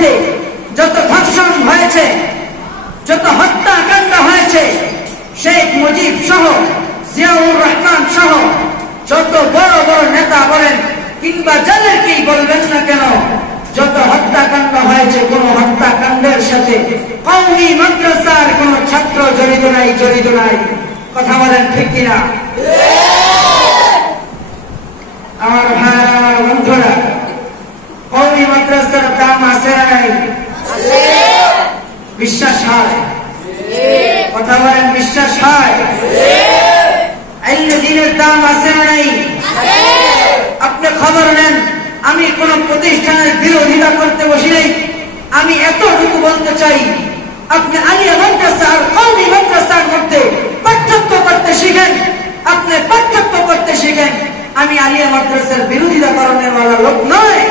মধ্যে যত ধর্ষণ হয়েছে, যত হত্যাকাণ্ড হয়েছে, শেখ মুজিব সহ, জিয়াউর রহমান সহ যত বড় বড় নেতা বলেন কিংবা যাদেরকেই বলবেন না কেন, যত হত্যাকাণ্ড হয়েছে, কোন হত্যাকাণ্ডের সাথে কওমি মাদ্রাসার কোন ছাত্র জড়িত নাই। কথা বলেন ঠিক কিনা? আমার ভাইরা, আমার বন্ধুরা, কওমি মাদ্রাসার দাম আছে না নাই? বিশ্বাস হয়? কথা বলেন, বিশ্বাস হয়? আইলে দিনের দাম আছে না নাই? আপনি খবর নেন, আমি কোন প্রতিষ্ঠানের বিরোধিতা করতে বসি নাই। আমি এতটুকু বলতে চাই, আপনি আলিয়া মাদ্রাসা আর কওমি মাদ্রাসার মধ্যে পার্থক্য করতে শিখেন। আপনি পার্থক্য করতে শিখেন। আমি আলিয়া মাদ্রাসার বিরোধিতা করার ওয়ালা লোক নয়,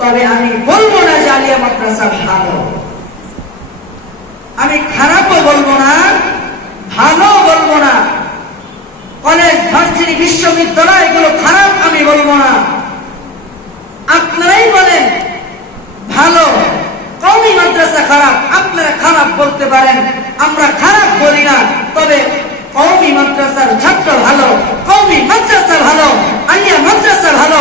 তবে আমি বলবো না যে আলিয়া মাদ্রাসা ভালো। আমি খারাপও বলবো না, ভালো বলবো না। কলেজ, ভার্সিটি, বিশ্ববিদ্যালয় এগুলো খারাপ আমি বলবো না। আপনারাই বলেন ভালো, কওমি মাদ্রাসা খারাপ, আপনারা খারাপ বলতে পারেন, আমরা খারাপ বলি না। তবে কওমি মাদ্রাসার ছাত্র ভালো, কওমি মাদ্রাসা ভালো, আলিয়া মাদ্রাসা ভালো,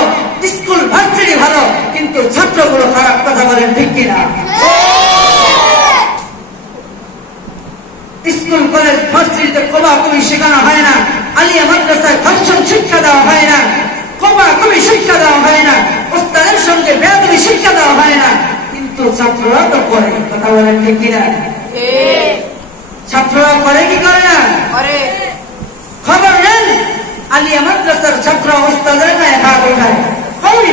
স্কুল ভার্সিটি ভালো, কিন্তু ছাত্রগুলো খারাপ। কথা বলেন ঠিক কিনা? স্কুল, কলেজ, ভার্সিটিতে কোবাকুবি শেখানো হয় না, আলিয়া মাদ্রাসায় ধর্ষণ শিক্ষা দেওয়া হয় না, কোবাকুবি শিক্ষা দেওয়া হয় না, ওস্তাদের সঙ্গে বেয়াদবি শিক্ষা দেওয়া হয় না, কিন্তু ছাত্ররা তো করে। কথা বলেন ঠিক কিনা? ছাত্ররা করে কি করে না? খবর নেন, আলিয়া মাদ্রাসার ছাত্র ওস্তাদের গায়ে হাত ওঠায়, কওমি